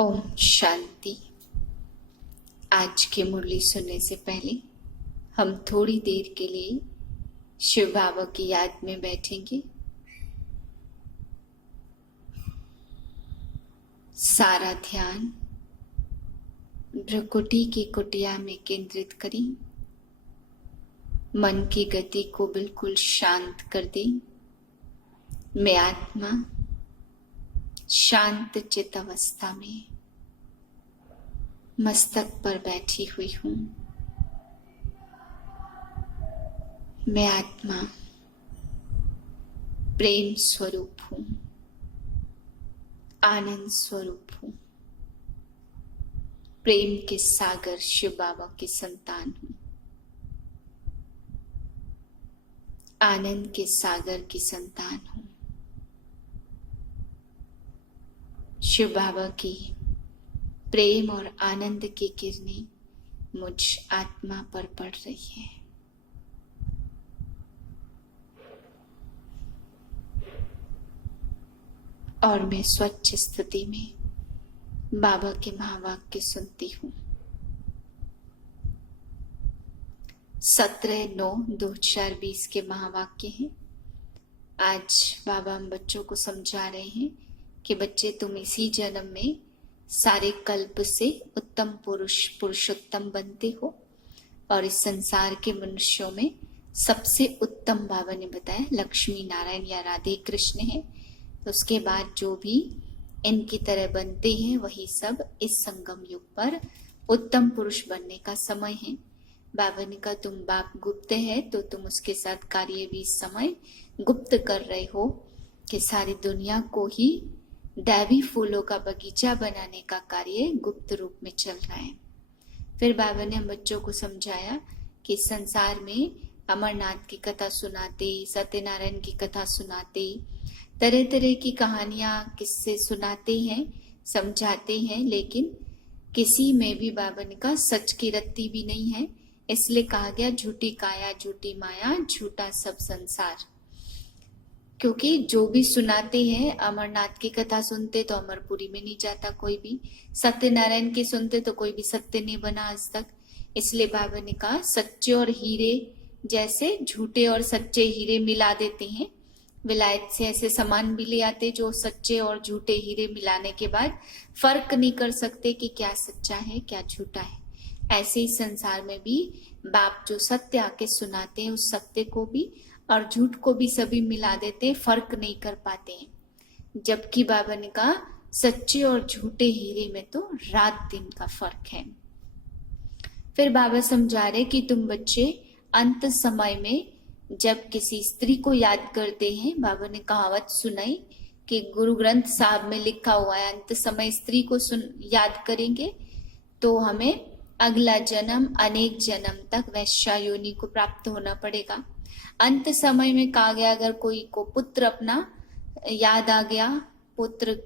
ओम शांति। आज की मुरली सुनने से पहले हम थोड़ी देर के लिए शिव बाबा की याद में बैठेंगे। सारा ध्यान भ्रुकुटी की कुटिया में केंद्रित करें। मन की गति को बिल्कुल शांत कर दें। मैं आत्मा शांत चित अवस्था में मस्तक पर बैठी हुई हूँ। मैं आत्मा प्रेम स्वरूप हूँ, आनंद स्वरूप हूँ, प्रेम के सागर शिव बाबा की संतान हूँ, आनंद के सागर की संतान हूँ। शिव बाबा की प्रेम और आनंद की किरणें मुझ आत्मा पर पड़ रही है। और मैं स्वच्छ स्थिति में बाबा के महावाक्य सुनती हूँ। 17/9/2020 के महावाक्य हैं। आज बाबा हम बच्चों को समझा रहे हैं कि बच्चे तुम इसी जन्म में सारे कल्प से उत्तम पुरुषोत्तम बनते हो और इस संसार के मनुष्यों में सबसे उत्तम बाबा ने बताया लक्ष्मी नारायण या राधे कृष्ण है। तो उसके बाद जो भी इनकी तरह बनते हैं वही सब इस संगम युग पर उत्तम पुरुष बनने का समय है। बाबा ने कहा तुम बाप गुप्त है तो तुम उसके साथ कार्य भी समय गुप्त कर रहे हो कि सारी दुनिया को ही दैवी फूलों का बगीचा बनाने का कार्य गुप्त रूप में चल रहा है। फिर बाबा ने हम बच्चों को समझाया कि संसार में अमरनाथ की कथा सुनाते, सत्यनारायण की कथा सुनाते, तरह तरह की कहानियां किस्से सुनाते हैं, समझाते हैं, लेकिन किसी में भी बाबा ने कहा सच की रत्ती भी नहीं है। इसलिए कहा गया झूठी काया झूठी माया झूठा सब संसार। क्योंकि जो भी सुनाते हैं, अमरनाथ की कथा सुनते तो अमरपुरी में नहीं जाता कोई भी, सत्यनारायण की सुनते तो कोई भी सत्य नहीं बना आज तक। इसलिए बाबा ने कहा सच्चे और हीरे जैसे झूठे और सच्चे हीरे मिला देते हैं। विलायत से ऐसे सामान भी ले आते जो सच्चे और झूठे हीरे मिलाने के बाद फर्क नहीं कर सकते कि क्या सच्चा है क्या झूठा है। ऐसे ही संसार में भी बाप जो सत्य आके सुनाते हैं उस सत्य को भी और झूठ को भी सभी मिला देते, फर्क नहीं कर पाते हैं। जबकि बाबा ने कहा सच्चे और झूठे हीरे में तो रात दिन का फर्क है। फिर बाबा समझा रहे कि तुम बच्चे अंत समय में जब किसी स्त्री को याद करते हैं, बाबा ने कहावत सुनाई कि गुरु ग्रंथ साहब में लिखा हुआ है अंत समय स्त्री को याद करेंगे तो हमें अगला जन्म अनेक जन्म तक वैश्या योनि को प्राप्त होना पड़ेगा। अंत समय में कहा गया अगर कोई को पुत्र अपना याद आ गया, पुत्र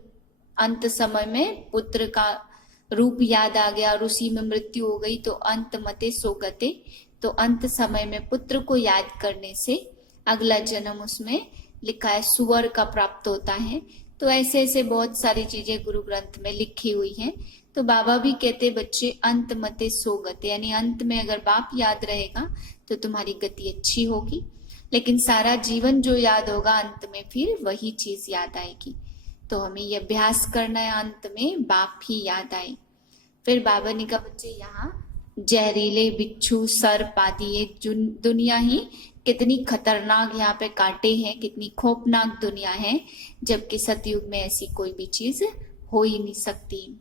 अंत समय में पुत्र का रूप याद आ गया और उसी में मृत्यु हो गई तो अंत मते सोगते, तो अंत समय में पुत्र को याद करने से अगला जन्म उसमें लिखा है सुअर का प्राप्त होता है। तो ऐसे ऐसे बहुत सारी चीजें गुरु ग्रंथ में लिखी हुई हैं। तो बाबा भी कहते बच्चे अंत मते सोगते, यानी अंत में अगर बाप याद रहेगा तो तुम्हारी गति अच्छी होगी, लेकिन सारा जीवन जो याद होगा अंत में फिर वही चीज याद आएगी। तो हमें ये अभ्यास करना है अंत में बाप ही याद आए। फिर बाबा ने कहा बच्चे यहाँ जहरीले बिच्छू सर्प आदि ये दुनिया ही कितनी खतरनाक यहाँ पे कांटे हैं, कितनी खौफनाक दुनिया है, जबकि सतयुग में ऐसी कोई भी चीज हो ही नहीं सकती।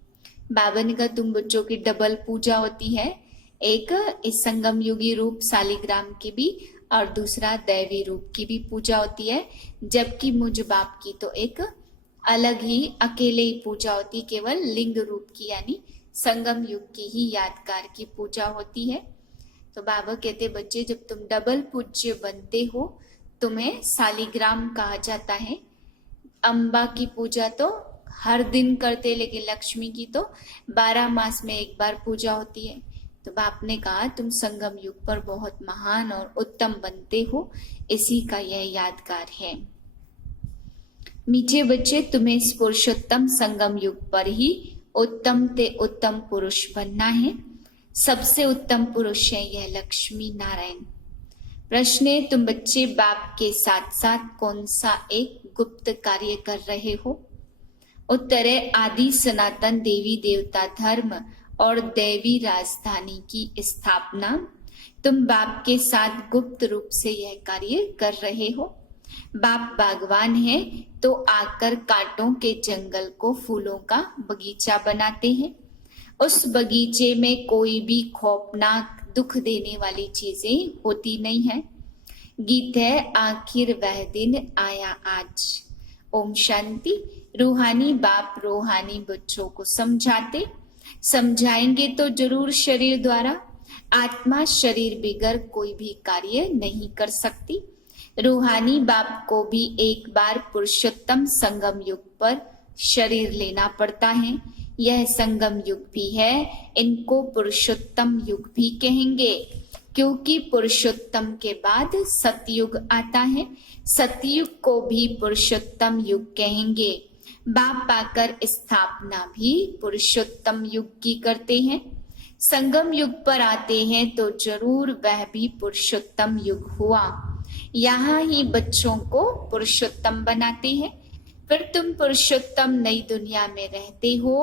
बाबा ने कहा तुम बच्चों की डबल पूजा होती है, एक इस संगम युगी रूप शालिग्राम की भी और दूसरा दैवी रूप की भी पूजा होती है, जबकि मुझ बाप की तो एक अलग ही अकेले ही पूजा होती, केवल लिंग रूप की यानी संगम युग की ही यादगार की पूजा होती है। तो बाबा कहते बच्चे जब तुम डबल पूज्य बनते हो तुम्हें शालिग्राम कहा जाता है। अम्बा की पूजा तो हर दिन करते, लेकिन लक्ष्मी की तो 12 मास में एक बार पूजा होती है। तो बाप ने कहा तुम संगम युग पर बहुत महान और उत्तम बनते हो, इसी का यह यादगार है। मीठे बच्चे तुम्हें इस पुरुषोत्तम संगम युग पर ही उत्तम ते उत्तम पुरुष बनना है। सबसे उत्तम पुरुष है यह लक्ष्मी नारायण। प्रश्न है, तुम बच्चे बाप के साथ साथ कौन सा एक गुप्त कार्य कर रहे हो? उत्तर है, आदि सनातन देवी देवता धर्म और दैवी राजधानी की स्थापना। तुम बाप के साथ गुप्त रूप से यह कार्य कर रहे हो। बाप बागवान है तो आकर कांटों के जंगल को फूलों का बगीचा बनाते हैं। उस बगीचे में कोई भी खौफनाक दुख देने वाली चीजें होती नहीं है। गीत है, आखिर वह दिन आया आज। ओम शांति। रूहानी बाप रूहानी बच्चों को समझाएंगे तो जरूर शरीर द्वारा। आत्मा शरीर बिगर कोई भी कार्य नहीं कर सकती। रूहानी बाप को भी एक बार पुरुषोत्तम संगम युग पर शरीर लेना पड़ता है। यह संगम युग भी है, इनको पुरुषोत्तम युग भी कहेंगे, क्योंकि पुरुषोत्तम के बाद सतयुग आता है। सतयुग को भी पुरुषोत्तम युग कहेंगे। बाप आकर स्थापना भी पुरुषोत्तम युग की करते हैं। संगम युग पर आते हैं तो जरूर वह भी पुरुषोत्तम युग हुआ। यहाँ ही बच्चों को पुरुषोत्तम बनाते हैं। फिर तुम पुरुषोत्तम नई दुनिया में रहते हो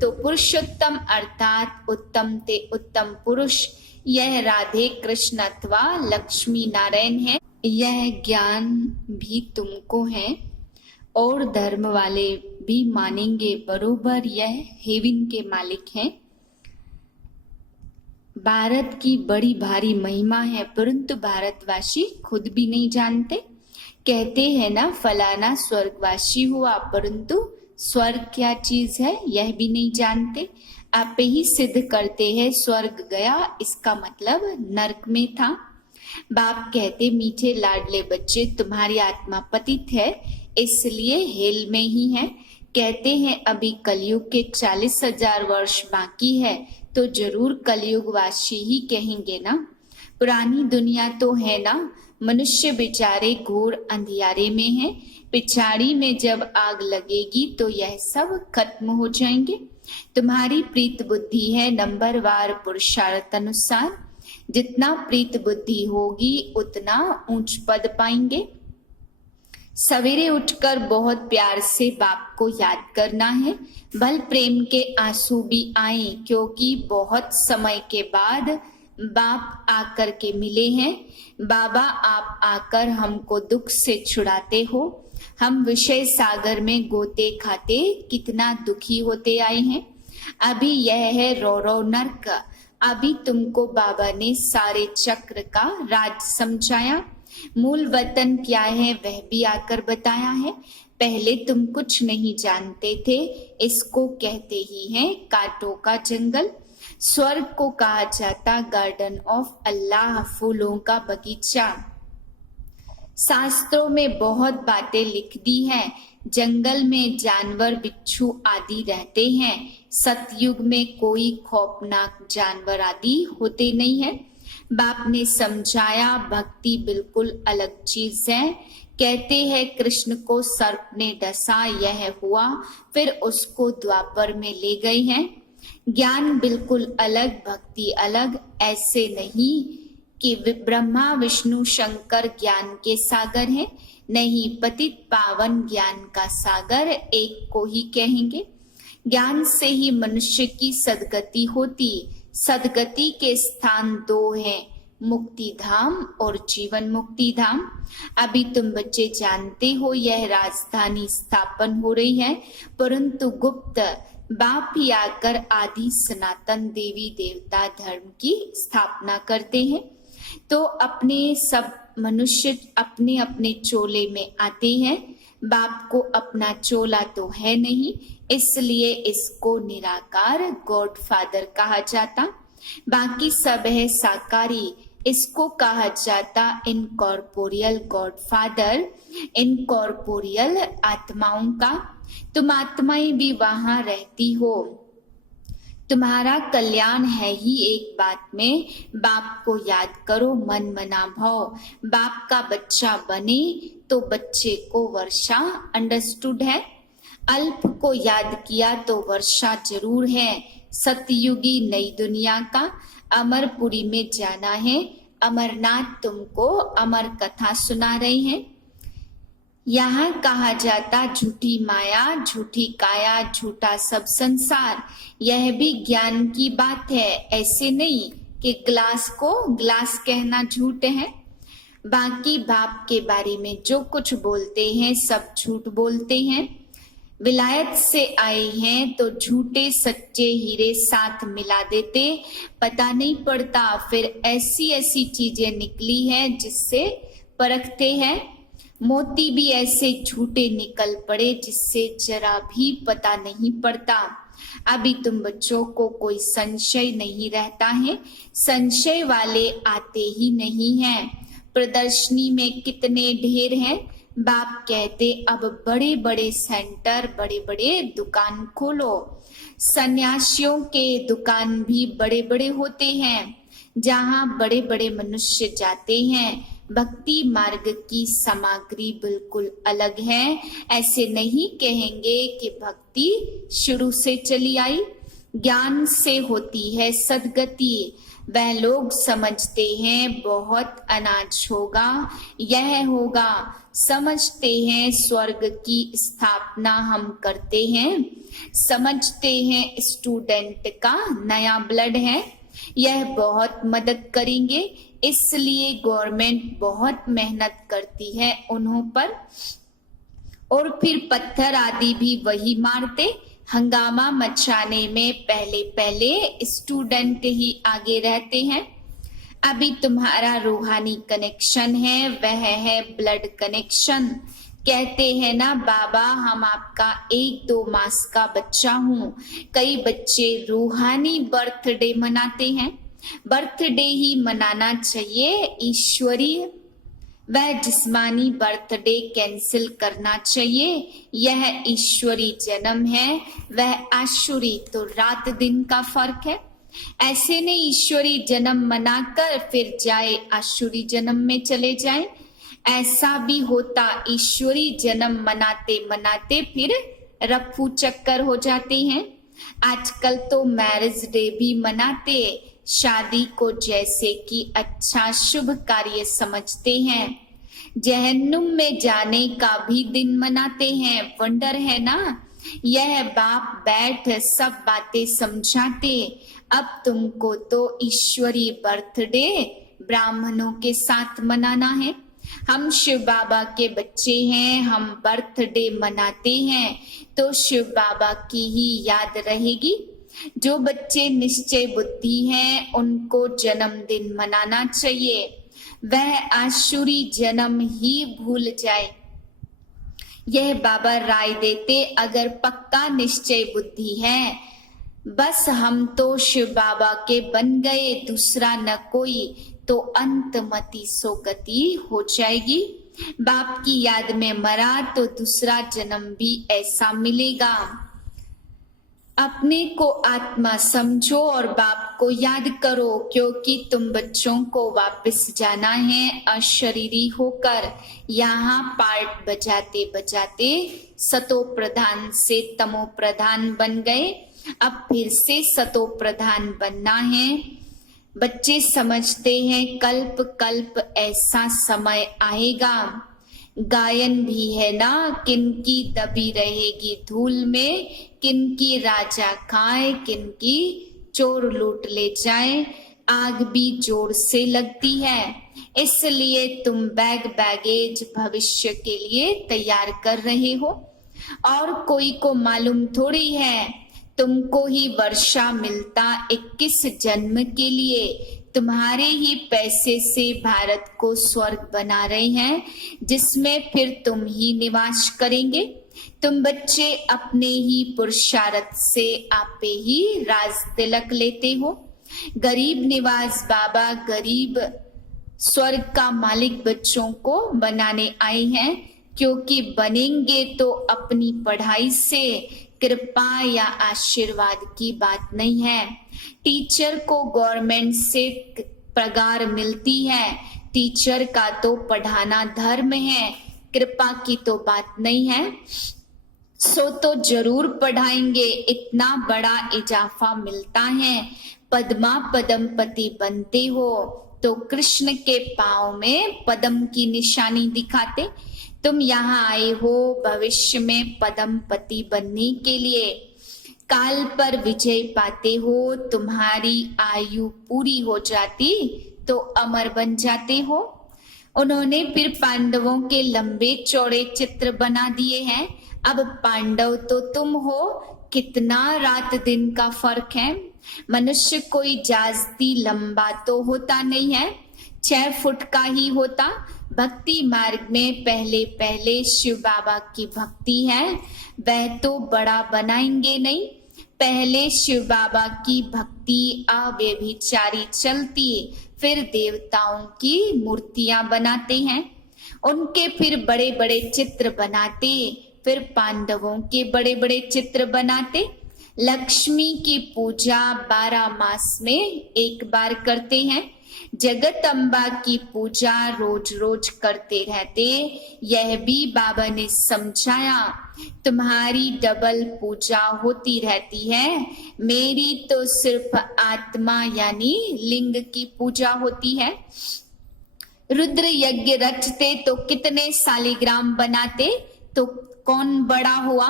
तो पुरुषोत्तम अर्थात उत्तम ते उत्तम पुरुष यह राधे कृष्ण अथवा लक्ष्मी नारायण है। यह ज्ञान भी तुमको है और धर्म वाले भी मानेंगे बरोबर यह हेवन के मालिक हैं। भारत की बड़ी भारी महिमा है, परंतु भारतवासी खुद भी नहीं जानते। कहते हैं ना फलाना स्वर्गवासी हुआ, परंतु स्वर्ग क्या चीज है यह भी नहीं जानते। आप ही सिद्ध करते हैं स्वर्ग गया, इसका मतलब नरक में था। बाप कहते, मीठे लाडले बच्चे तुम्हारी आत्मा पतित है इसलिए हेल में ही है। कहते हैं अभी कलयुग के 40,000 वर्ष बाकी है तो जरूर कलयुग वासी ही कहेंगे ना। पुरानी दुनिया तो है ना, मनुष्य बेचारे घोर अंधियारे में हैं। पिछाड़ी में जब आग लगेगी तो यह सब खत्म हो जाएंगे। तुम्हारी प्रीत बुद्धि है नंबरवार पुरुषार्थ अनुसार। जितना प्रीत बुद्धि होगी उतना ऊंच पद पाएंगे। सवेरे उठकर बहुत प्यार से बाप को याद करना है। भल प्रेम के आंसू भी आए, क्योंकि बहुत समय के बाद बाप आकर के मिले हैं। बाबा आप आकर हमको दुख से छुड़ाते हो। हम विषय सागर में गोते खाते कितना दुखी होते आए हैं। अभी यह है रो रो नर्क। अभी तुमको बाबा ने सारे चक्र का राज समझाया। मूल वतन क्या है वह भी आकर बताया है। पहले तुम कुछ नहीं जानते थे, इसको कहते ही हैं कांटों का जंगल। स्वर्ग को कहा जाता गार्डन ऑफ अल्लाह, फूलों का बगीचा। शास्त्रों में बहुत बातें लिख दी हैं। जंगल में जानवर बिच्छू आदि रहते हैं। सतयुग में कोई खौफनाक जानवर आदि होते नहीं है। बाप ने समझाया भक्ति बिल्कुल अलग चीज है। कहते हैं कृष्ण को सर्प ने डसा, यह हुआ, फिर उसको द्वापर में ले गए हैं। ज्ञान बिल्कुल अलग, भक्ति अलग। ऐसे नहीं कि ब्रह्मा विष्णु शंकर ज्ञान के सागर हैं। नहीं, पतित पावन ज्ञान का सागर एक को ही कहेंगे। ज्ञान से ही मनुष्य की सदगति होती। सदगति के स्थान दो हैं, मुक्ति धाम और जीवन मुक्ति धाम। अभी तुम बच्चे जानते हो यह राजधानी स्थापन हो रही है, परंतु गुप्त बाप ही आकर आदि सनातन देवी देवता धर्म की स्थापना करते हैं। तो अपने सब मनुष्य अपने अपने चोले में आते हैं। बाप को अपना चोला तो है नहीं, इसलिए इसको निराकार गॉड फादर कहा जाता। बाकी सब है साकारी, इसको कहा जाता इनकॉर्पोरियल गॉड फादर, इनकॉर्पोरियल आत्माओं का। तुम आत्माएं भी वहां रहती हो। तुम्हारा कल्याण है ही एक बात में, बाप को याद करो मन मना भाव। बाप का बच्चा बने तो बच्चे को वर्षा। अंडरस्टूड है? अल्प को याद किया तो वर्षा जरूर है। सतयुगी नई दुनिया का अमरपुरी में जाना है। अमरनाथ तुमको अमर कथा सुना रहे हैं। यहाँ कहा जाता झूठी माया, झूठी काया, झूठा सब संसार। यह भी ज्ञान की बात है। ऐसे नहीं कि ग्लास को ग्लास कहना झूठ है। बाकी बाप के बारे में जो कुछ बोलते हैं सब झूठ बोलते हैं। विलायत से आए हैं तो झूठे सच्चे हीरे साथ मिला देते, पता नहीं पड़ता। फिर ऐसी ऐसी चीजें निकली हैं जिससे परखते हैं। मोती भी ऐसे झूठे निकल पड़े जिससे जरा भी पता नहीं पड़ता। अभी तुम बच्चों को कोई संशय नहीं रहता है। संशय वाले आते ही नहीं हैं। प्रदर्शनी में कितने ढेर हैं। बाप कहते अब बड़े बड़े सेंटर, बड़े बड़े दुकान खोलो। सन्यासियों के दुकान भी बड़े बड़े होते हैं, जहाँ बड़े बड़े मनुष्य जाते हैं। भक्ति मार्ग की सामग्री बिल्कुल अलग है। ऐसे नहीं कहेंगे कि भक्ति शुरू से चली आई। ज्ञान से होती है सदगति। वह लोग समझते हैं बहुत अनाज होगा, यह होगा। समझते हैं स्वर्ग की स्थापना हम करते हैं। समझते हैं स्टूडेंट का नया ब्लड है, यह बहुत मदद करेंगे। इसलिए गवर्नमेंट बहुत मेहनत करती है उन्हों पर। और फिर पत्थर आदि भी वही मारते। हंगामा मचाने में पहले पहले स्टूडेंट ही आगे रहते हैं। अभी तुम्हारा रूहानी कनेक्शन है, वह है ब्लड कनेक्शन। कहते हैं ना बाबा हम आपका 1-2 मास का बच्चा हूँ। कई बच्चे रूहानी बर्थडे मनाते हैं। बर्थडे ही मनाना चाहिए ईश्वरीय। वह जिस्मानी बर्थडे कैंसिल करना चाहिए। यह ईश्वरी जन्म है, वह आशुरी तो रात दिन का फर्क है। ऐसे नहीं ईश्वरी जन्म मनाकर फिर जाए आशुरी जन्म में चले जाए। ऐसा भी होता, ईश्वरी जन्म मनाते मनाते फिर रफू चक्कर हो जाते हैं। आजकल तो मैरिज डे भी मनाते, शादी को जैसे कि अच्छा शुभ कार्य समझते हैं। जहन्नुम में जाने का भी दिन मनाते हैं। वंडर है ना। यह बाप बैठ सब बातें समझाते। अब तुमको तो ईश्वरी बर्थडे ब्राह्मणों के साथ मनाना है। हम शिव बाबा के बच्चे हैं, हम बर्थडे मनाते हैं तो शिव बाबा की ही याद रहेगी। जो बच्चे निश्चय बुद्धि हैं उनको जन्मदिन मनाना चाहिए। वह आशुरी जन्म ही भूल जाए, यह बाबा राय देते। अगर पक्का निश्चय बुद्धि है, बस हम तो शिव बाबा के बन गए, दूसरा न कोई, तो अंतमति सोगति हो जाएगी। बाप की याद में मरा तो दूसरा जन्म भी ऐसा मिलेगा। अपने को आत्मा समझो और बाप को याद करो, क्योंकि तुम बच्चों को वापस जाना है अशरीरी होकर। यहाँ पार्ट बजाते बजाते सतो प्रधान से तमो प्रधान बन गए, अब फिर से सतो प्रधान बनना है। बच्चे समझते हैं कल्प कल्प ऐसा समय आएगा। गायन भी है ना, किनकी दबी रहेगी धूल में, किनकी राजा खाए, किनकी चोर लूट ले जाए। आग भी जोर से लगती है, इसलिए तुम बैगेज भविष्य के लिए तैयार कर रहे हो। और कोई को मालूम थोड़ी है, तुमको ही वर्षा मिलता 21 जन्म के लिए। तुम्हारे ही पैसे से भारत को स्वर्ग बना रहे हैं, जिसमें फिर तुम ही निवास करेंगे। तुम बच्चे अपने ही पुरुषार्थ से आपे ही राज तिलक लेते हो। गरीब निवास बाबा गरीब स्वर्ग का मालिक बच्चों को बनाने आए हैं, क्योंकि बनेंगे तो अपनी पढ़ाई से। कृपा या आशीर्वाद की बात नहीं है। टीचर को गवर्नमेंट से पगार मिलती है, टीचर का तो पढ़ाना धर्म है, कृपा की तो बात नहीं है। सो तो जरूर पढ़ाएंगे, इतना बड़ा इजाफा मिलता है। पद्मा पदमपति बनते हो तो कृष्ण के पाँव में पद्म की निशानी दिखाते। तुम यहाँ आए हो भविष्य में पद्मपति बनने के लिए। काल पर विजय पाते हो, तुम्हारी आयु पूरी हो जाती तो अमर बन जाते हो। उन्होंने फिर पांडवों के लंबे चौड़े चित्र बना दिए हैं। अब पांडव तो तुम हो, कितना रात दिन का फर्क है। मनुष्य कोई जास्ती लंबा तो होता नहीं है, 6 फुट का ही होता। भक्ति मार्ग में पहले पहले शिव बाबा की भक्ति है, वह तो बड़ा बनाएंगे नहीं। पहले शिव बाबा की भक्ति अव्यभिचारी चलती, फिर देवताओं की मूर्तियां बनाते हैं, उनके फिर बड़े बड़े चित्र बनाते, फिर पांडवों के बड़े बड़े चित्र बनाते। लक्ष्मी की पूजा 12 मास में एक बार करते हैं। जगत अम्बा की पूजा रोज रोज करते रहते, यह भी बाबा ने समझाया। तुम्हारी डबल पूजा होती रहती है, मेरी तो सिर्फ आत्मा यानी लिंग की पूजा होती है। रुद्र यज्ञ रचते तो कितने सालिग्राम बनाते, तो कौन बड़ा हुआ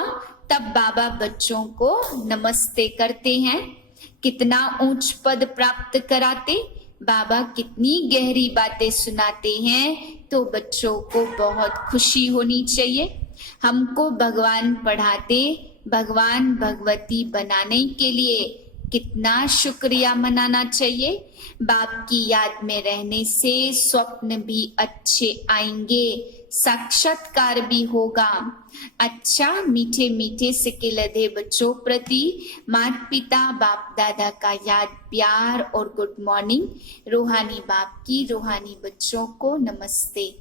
तब बाबा बच्चों को नमस्ते करते हैं। कितना ऊंच पद प्राप्त कराते, बाबा कितनी गहरी बातें सुनाते हैं, तो बच्चों को बहुत खुशी होनी चाहिए। हमको भगवान पढ़ाते, भगवान भगवती बनाने के लिए कितना शुक्रिया मनाना चाहिए। बाप की याद में रहने से स्वप्न भी अच्छे आएंगे, साक्षात्कार भी होगा। अच्छा, मीठे मीठे सिक्के लदे बच्चों प्रति माता पिता बाप दादा का याद प्यार और गुड मॉर्निंग। रूहानी बाप की रूहानी बच्चों को नमस्ते।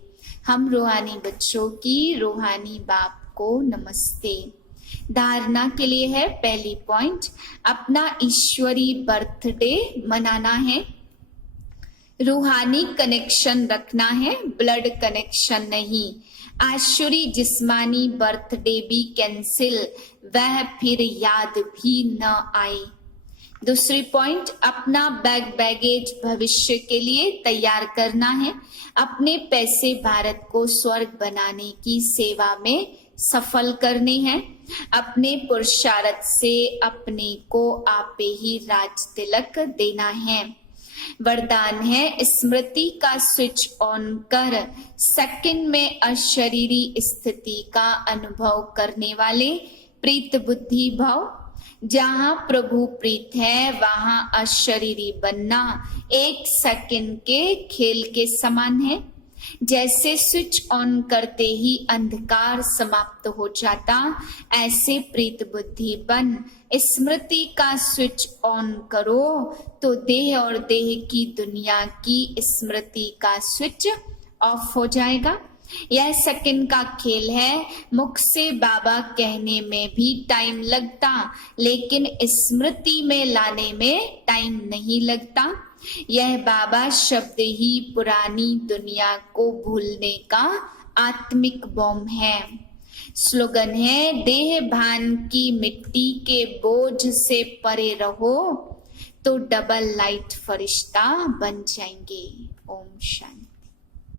हम रूहानी बच्चों की रूहानी बाप को नमस्ते। धारणा के लिए है पहली पॉइंट, अपना ईश्वरी बर्थडे मनाना है, रूहानी कनेक्शन रखना है, ब्लड कनेक्शन नहीं। आशुरी जिस्मानी बर्थडे भी कैंसिल, वह फिर याद भी न आए। दूसरी पॉइंट, अपना बैगेज भविष्य के लिए तैयार करना है। अपने पैसे भारत को स्वर्ग बनाने की सेवा में सफल करने हैं। अपने पुरुषार्थ से अपने को आपे ही राज तिलक देना है। वरदान है, स्मृति का स्विच ऑन कर सेकंड में अशरीरी स्थिति का अनुभव करने वाले प्रीत बुद्धि भाव। जहाँ प्रभु प्रीत है वहां अशरीरी बनना 1 सेकंड के खेल के समान है। जैसे स्विच ऑन करते ही अंधकार समाप्त हो जाता, ऐसे प्रीत बुद्धि बन स्मृति का स्विच ऑन करो तो देह और देह की दुनिया की स्मृति का स्विच ऑफ हो जाएगा। यह सेकंड का खेल है। मुख से बाबा कहने में भी टाइम लगता, लेकिन स्मृति में लाने में टाइम नहीं लगता। यह बाबा शब्द ही पुरानी दुनिया को भूलने का आत्मिक बॉम्ब है। स्लोगन है, देह भान की मिट्टी के बोझ से परे रहो तो डबल लाइट फरिश्ता बन जाएंगे। ओम शांति।